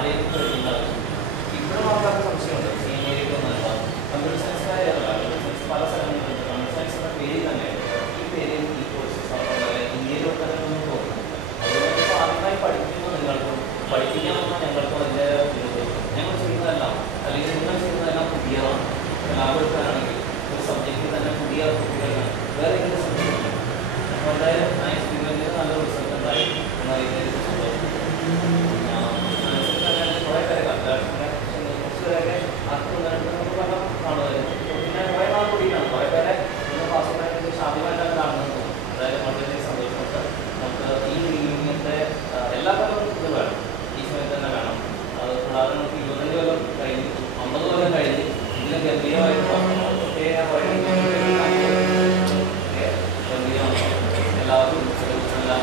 ആരെയും പഠിക്കേണ്ട ആവശ്യമില്ല. ഇപ്പോഴും ആൾക്കാർക്ക് സംശയമുണ്ട് സീനിയറിക്കൊന്നുമല്ല കമ്പ്യൂട്ടർ സയൻസുകാരല്ല. കമ്പ്യൂട്ടർ സയൻസ് പല സ്ഥലങ്ങളിലുണ്ട്. കമ്പ്യൂട്ടർ സയൻസ് എന്ന പേര് തന്നെ ഈ പേര് ഈ കോഴ്സസ് ഇന്ത്യയിലൊക്കെ ഒന്നും തോന്നുന്നില്ല. അതുകൊണ്ട് ഇപ്പോൾ ആദ്യമായി പഠിക്കുമ്പോൾ നിങ്ങൾക്കും പഠിപ്പിക്കാമെന്ന ഞങ്ങൾക്കും അതിൻ്റെ ഞങ്ങൾ ചെയ്യുന്നതെല്ലാം അല്ലെങ്കിൽ നിങ്ങൾ ചെയ്യുന്നതെല്ലാം പുതിയതാണ്. ലാബ് എടുക്കാനാണെങ്കിൽ ഒരു സബ്ജക്റ്റിൽ തന്നെ പുതിയ കുട്ടികളാണ്. വേറെ ഏതെങ്കിലും സബ്ജക്റ്റില്ല. അപ്പോൾ എന്തായാലും ആ എക്സ്പീരിയൻസിന് നല്ലൊരു റിസൾട്ട് ഉണ്ടായി എന്നതിൻ്റെ സന്തോഷം. കുറേ പേരെ കണ്ടാട്ടിൻ്റെ കുറച്ച് പേരൊക്കെ ആർക്കും നമുക്ക് പറഞ്ഞാൽ കാണുമായിരുന്നു. പിന്നെ കുറേ നാൾ കൂടിയിട്ടാണ് കുറേ പേരെ ഇന്ന് പാസ്സായിട്ട് ആദ്യമായിട്ടാണ് കാണുന്നത് തോന്നുന്നു. അതായത് വളരെ സന്തോഷമുണ്ട്. നമുക്ക് ഈ ഇങ്ങനത്തെ എല്ലാ കാലവും ഇത് വേണം, ഈ സമയത്ത് തന്നെ വേണം. അത് കൂടാതെ നമുക്ക് 25 കൊല്ലം കഴിഞ്ഞ് 50 കൊല്ലം കഴിഞ്ഞ് ഇതിന് ഗംഭീരമായിട്ട് പ്രത്യേക ഗംഭീരമാണ്. എല്ലാവർക്കും എല്ലാം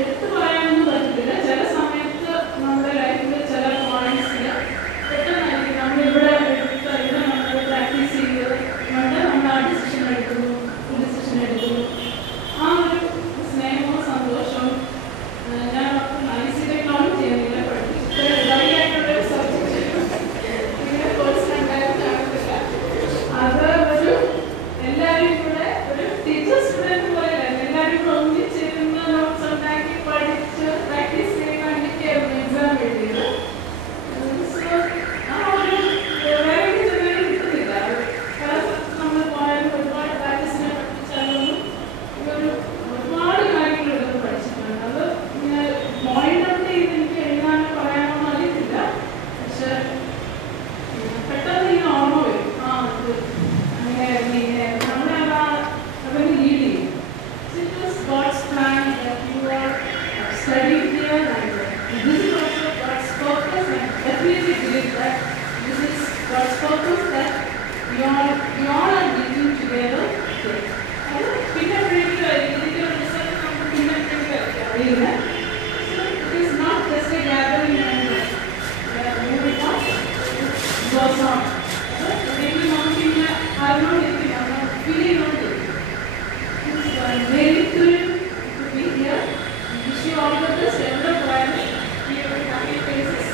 എടുത്തു പറയാനൊന്നും പറ്റില്ല. ചില സമയത്ത് നമ്മുടെ ലൈഫിൽ ചില points God's purpose that we all are meeting together here. Pinna preview idea result from pinna preview idea. So it is not just a gathering and moving on. It goes on. Maybe not pinna, I don't know, feeling on it. It's very thrilled to be here. Wish you all the best. Every Friday, we will happy faces.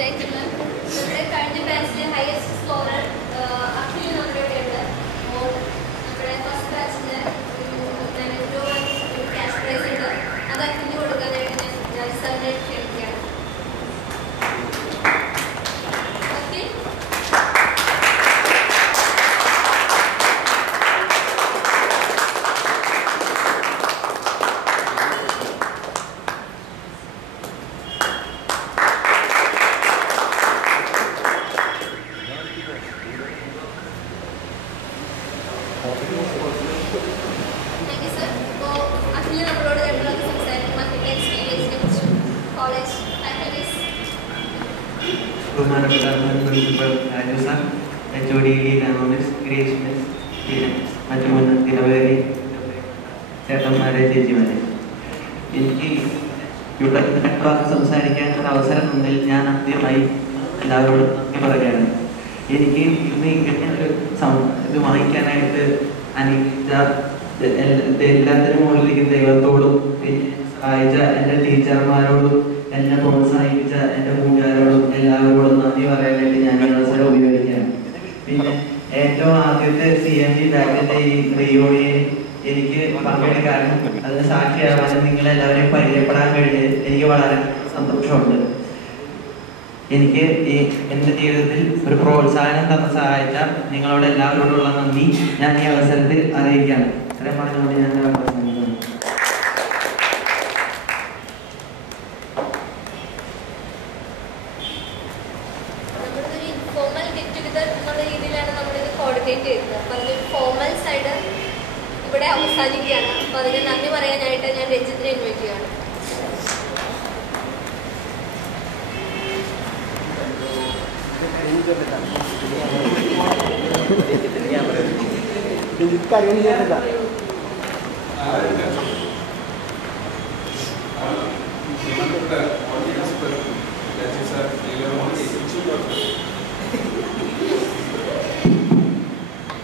Thank you so much.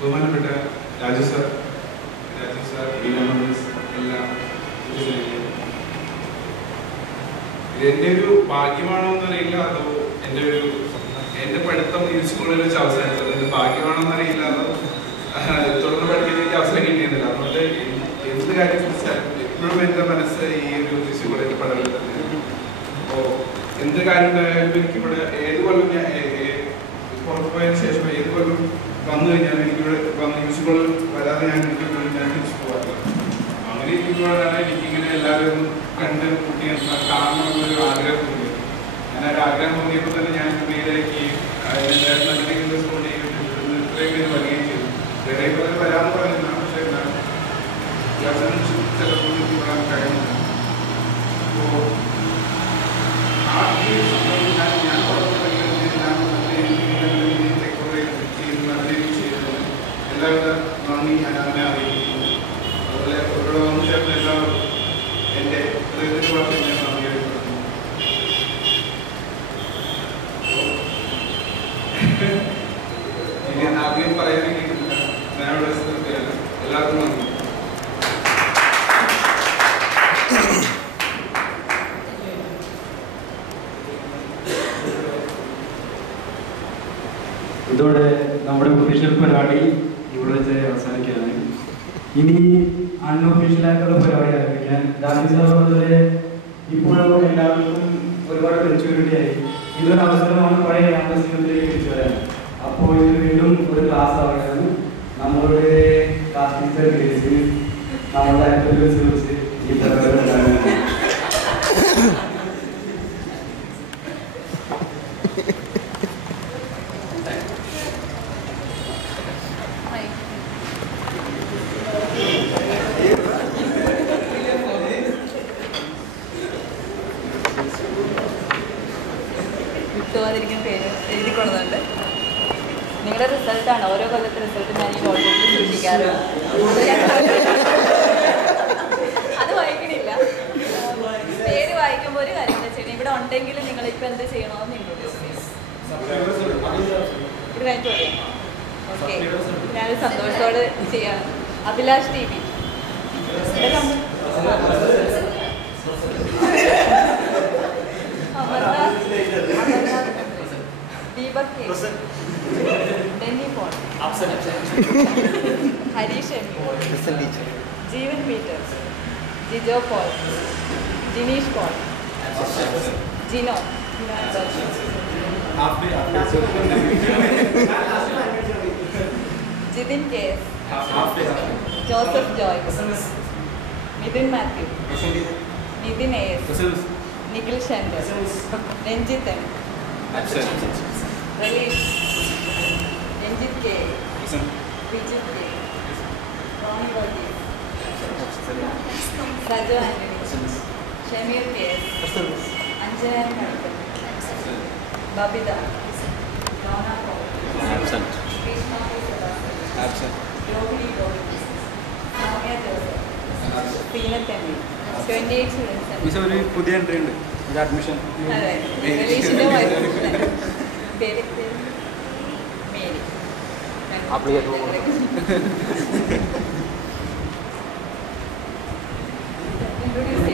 ബഹുമാനപ്പെട്ട Raju sir, എല്ലാം ഇതെന്റെ ഒരു ഭാഗ്യമാണോ എന്നറിയില്ല, അതോ എന്റെ പഠിത്തം ഈ സ്കൂളിൽ വെച്ച് അവസാനിച്ചത് എന്റെ ഭാഗ്യമാണോ എന്നറിയില്ല, അതോ തുടർന്ന് പഠിക്കാൻ എനിക്ക് അവസരം കിട്ടിയിരുന്നില്ല. അതുകൊണ്ട് എന്ത് കാര്യം ചോദിച്ചാലും എപ്പോഴും എന്റെ മനസ്സ് ഈ ഒരു സ്കൂളിന്റെ പഠനത്തിൽ തന്നെ. അപ്പോ എന്ത് കാര്യം ഉണ്ടായാലും എനിക്കിവിടെ ഏത് കൊല്ലം ഞാൻ പുറത്തു പോയതിനു ശേഷം ഏത് കൊല്ലം വന്നു കഴിഞ്ഞാൽ എനിക്കിവിടെ വന്ന് മ്യൂസിക്കുകളിൽ വരാതെ ഞാൻ തിരിച്ചു പോകാറില്ല. അങ്ങനെ ഇരിക്കുമ്പോഴാണ് എനിക്കിങ്ങനെ എല്ലാവരും കണ്ട് കുട്ടിയെ കാണണമെന്നൊരു ആഗ്രഹം തോന്നിയത്. ഞാൻ ഒരു ആഗ്രഹം തോന്നിയപ്പോൾ തന്നെ ഞാൻ മെയിലാക്കി ഇത്രയും പേര് വരികയും ചെയ്തു. വേറെ പോലെ വരാമെന്ന് പറയുന്നതാണ്, പക്ഷേ ചിലപ്പോൾ കൂടാൻ കഴിയുന്നില്ല. അപ്പോൾ ആ ഈ സംഭവം ഞാൻ എല്ലാവിധ നന്ദി ഞാൻ അതിനെ അറിയിക്കുന്നു. അതുപോലെ ഇവിടെ വന്നു ചേർന്ന എല്ലാവർക്കും എൻ്റെ ഹൃദയത്തിൻ്റെ ഭാഷയിൽ ഞാൻ നന്ദി അറിയിക്കുന്നു. ഞാൻ ആദ്യം പറയാനില്ല, ഞാൻ ഇവിടെ ശ്രദ്ധിക്കുകയാണ്. എല്ലാവർക്കും നന്ദി. ഇതോടെ നമ്മുടെ ഒഫീഷ്യൽ പരിപാടി ഇവിടെ വെച്ച് അവസാനിക്കുകയാണ്. ഇനി അൺഒഫീഷ്യലായിട്ടുള്ള പരിപാടി ആരംഭിക്കാൻ രാജ്യസഭയിലെ ഇപ്പോഴും എല്ലാവർക്കും ഒരുപാട് മെച്ചൂരിറ്റിയായി. ഇതൊരു അവസരമാണ് പഴയ ക്യാമ്പസ് ജീവിതത്തിലേക്ക് തിരിച്ചു വരാൻ. അപ്പോൾ ഇത് വീണ്ടും ഒരു ക്ലാസ് ആവുകയാണ്. നമ്മളുടെ ക്ലാസ് ടീച്ചർ ഗ്രേസിന് നമ്മളുടെ ആക്ടിവിറ്റീസ് കുറിച്ച് ഈ പരിപാടി ഉണ്ടാകുന്നത്. വിട്ടുപോകാതിരിക്കാൻ പേര് എഴുതി കൊടുക്കുന്നുണ്ട്. നിങ്ങളുടെ റിസൾട്ടാണ്, ഓരോ കൊല്ലത്തെ റിസൾട്ട് ഞാൻ ഈ നോട്ട്ബുക്കിൽ സൂക്ഷിക്കാറ്. അത് വായിക്കണില്ല. പേര് വായിക്കുമ്പോൾ ഒരു കാര്യം എന്താ ചെയ്യണം, ഇവിടെ ഉണ്ടെങ്കിൽ നിങ്ങളിപ്പോൾ എന്ത് ചെയ്യണമെന്ന് ഇൻട്രൊഡ്യൂസ് ചെയ്യും. ഇത് കഴിഞ്ഞിട്ട് പറയാം. ഓക്കെ, ഞാനത് സന്തോഷത്തോടെ ചെയ്യാണ്. Abhilash T V Deepak K, Denny Paul, Harish M, Jeevan Peter, Jijo Paul, Jineesh Paul, Jino, Jithin K S, Joseph Joy, Midhun Mathew, Nithin A S, Nikhil Shankar, Ranjith M, Raleesh, Ranjith K, Vijith K, Ronnie Varghese, Sajo Antony, Shameer K S, Anjana Kanakkan, Babitha, Dona Paul, Krishna Rohini Govind, Soumya Joseph, Peenath M, 28 students. ഒരു പുതിയ എൻട്രി ഉണ്ട്, ഒരു അഡ്മിഷൻ. അതെ, രലീഷിൻ്റെ വൈഫ് പേര് മേരി. ഇൻട്രൊഡ്യൂസ്